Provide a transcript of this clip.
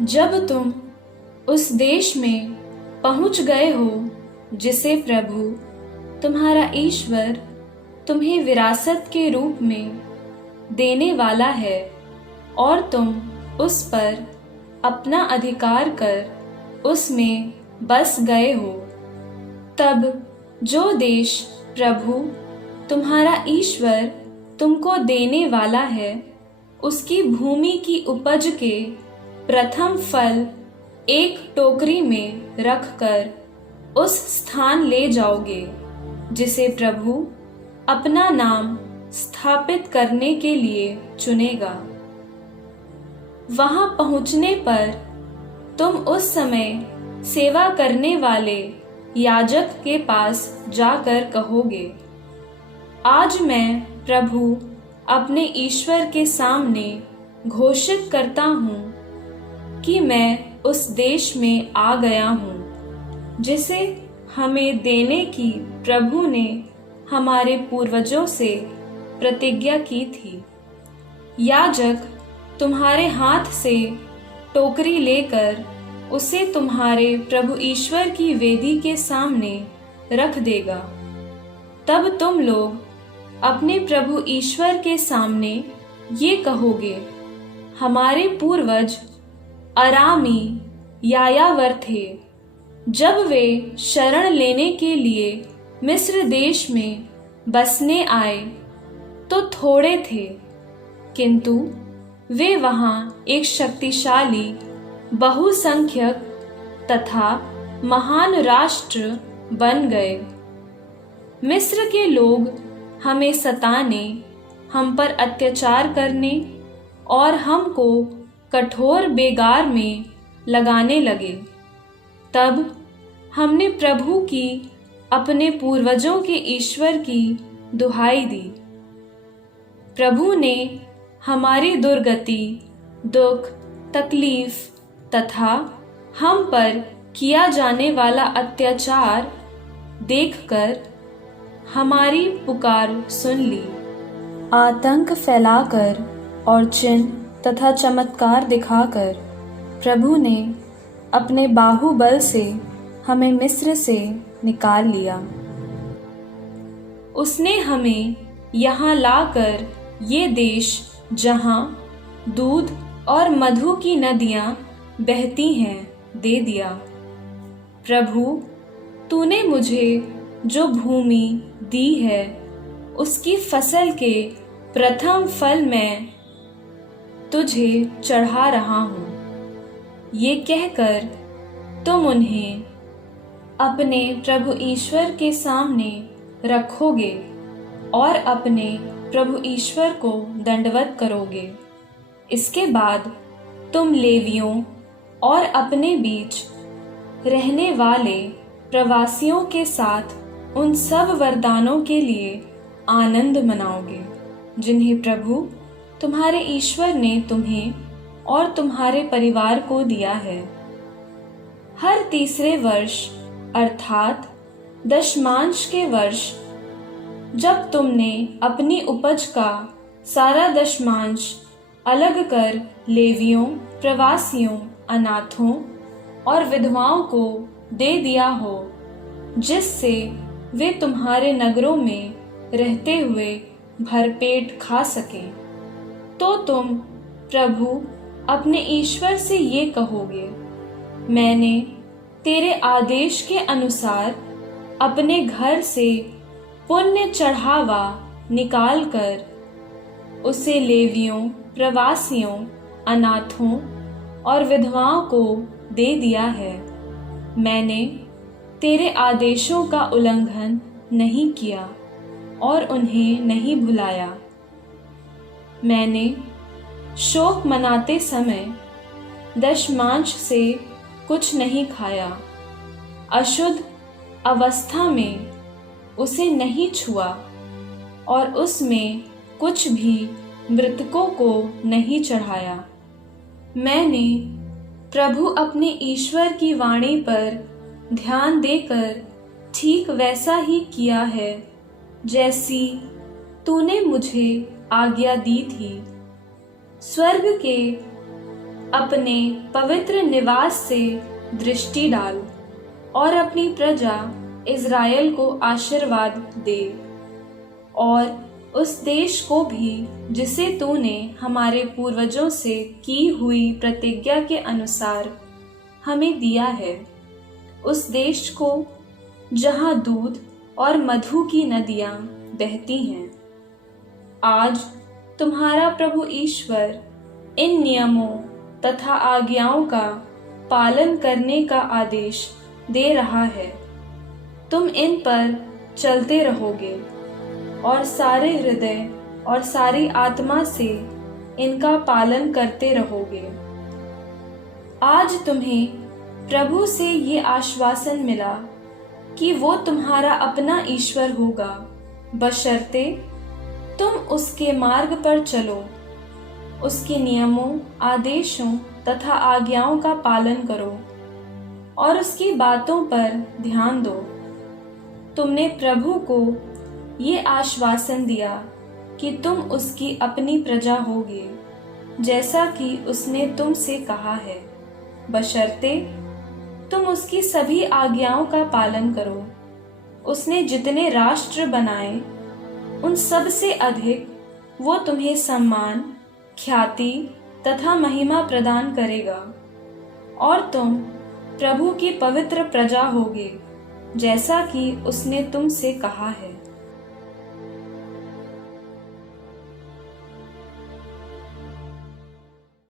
जब तुम उस देश में पहुंच गए हो जिसे प्रभु तुम्हारा ईश्वर तुम्हें विरासत के रूप में देने वाला है और तुम उस पर अपना अधिकार कर उसमें बस गए हो, तब जो देश प्रभु तुम्हारा ईश्वर तुमको देने वाला है उसकी भूमि की उपज के प्रथम फल एक टोकरी में रखकर उस स्थान ले जाओगे जिसे प्रभु अपना नाम स्थापित करने के लिए चुनेगा। वहां पहुंचने पर तुम उस समय सेवा करने वाले याजक के पास जाकर कहोगे, आज मैं प्रभु अपने ईश्वर के सामने घोषित करता हूँ कि मैं उस देश में आ गया हूँ जिसे हमें देने की प्रभु ने हमारे पूर्वजों से प्रतिज्ञा की थी। याजक तुम्हारे हाथ से टोकरी लेकर उसे तुम्हारे प्रभु ईश्वर की वेदी के सामने रख देगा। तब तुम लोग अपने प्रभु ईश्वर के सामने ये कहोगे, हमारे पूर्वज अरामी यायावर थे। जब वे शरण लेने के लिए मिस्र देश में बसने आए तो थोड़े थे, किंतु वे वहां एक शक्तिशाली बहुसंख्यक तथा महान राष्ट्र बन गए। मिस्र के लोग हमें सताने, हम पर अत्याचार करने और हमको कठोर बेगार में लगाने लगे। तब हमने प्रभु की अपने पूर्वजों के ईश्वर की दुहाई दी। प्रभु ने हमारी दुर्गति, दुख, तकलीफ तथा हम पर किया जाने वाला अत्याचार देखकर हमारी पुकार सुन ली। आतंक फैलाकर और चिन्ह तथा चमत्कार दिखाकर प्रभु ने अपने बाहुबल से हमें मिस्र से निकाल लिया। उसने हमें यहाँ लाकर ये देश जहाँ दूध और मधु की नदियाँ बहती हैं दे दिया। प्रभु, तूने मुझे जो भूमि दी है उसकी फसल के प्रथम फल मैं तुझे चढ़ा रहा हूँ। ये कहकर तुम उन्हें अपने प्रभु ईश्वर के सामने रखोगे और अपने प्रभु ईश्वर को दंडवत करोगे। इसके बाद तुम लेवियों और अपने बीच रहने वाले प्रवासियों के साथ उन सब वरदानों के लिए आनंद मनाओगे जिन्हें प्रभु तुम्हारे ईश्वर ने तुम्हें और तुम्हारे परिवार को दिया है। हर तीसरे वर्ष अर्थात दशमांश के वर्ष जब तुमने अपनी उपज का सारा दशमांश अलग कर लेवियों, प्रवासियों, अनाथों और विधवाओं को दे दिया हो, जिससे वे तुम्हारे नगरों में रहते हुए भरपेट खा सकें, तो तुम प्रभु अपने ईश्वर से ये कहोगे, मैंने तेरे आदेश के अनुसार अपने घर से पुण्य चढ़ावा निकालकर उसे लेवियों, प्रवासियों, अनाथों और विधवाओं को दे दिया है। मैंने तेरे आदेशों का उल्लंघन नहीं किया और उन्हें नहीं भुलाया। मैंने शोक मनाते समय दशमांश से कुछ नहीं खाया, अशुद्ध अवस्था में उसे नहीं छुआ और उसमें कुछ भी मृतकों को नहीं चढ़ाया। मैंने प्रभु अपने ईश्वर की वाणी पर ध्यान देकर ठीक वैसा ही किया है जैसी तूने मुझे आज्ञा दी थी। स्वर्ग के अपने पवित्र निवास से दृष्टि डाल और अपनी प्रजा इज़राइल को आशीर्वाद दे, और उस देश को भी जिसे तूने हमारे पूर्वजों से की हुई प्रतिज्ञा के अनुसार हमें दिया है, उस देश को जहाँ दूध और मधु की नदियाँ बहती हैं। आज तुम्हारा प्रभु ईश्वर इन नियमों तथा आज्ञाओं का पालन करने का आदेश दे रहा है। तुम इन पर चलते रहोगे और सारे हृदय और सारी आत्मा से इनका पालन करते रहोगे। आज तुम्हें प्रभु से ये आश्वासन मिला कि वो तुम्हारा अपना ईश्वर होगा, बशर्ते तुम उसके मार्ग पर चलो, उसके नियमों, आदेशों तथा आज्ञाओं का पालन करो और उसकी बातों पर ध्यान दो। तुमने प्रभु को ये आश्वासन दिया कि तुम उसकी अपनी प्रजा होगे, जैसा कि उसने तुमसे कहा है, बशर्ते तुम उसकी सभी आज्ञाओं का पालन करो। उसने जितने राष्ट्र बनाए उन सब से अधिक वो तुम्हें सम्मान, ख्याति तथा महिमा प्रदान करेगा, और तुम प्रभु की पवित्र प्रजा होगे, जैसा कि उसने तुमसे कहा है।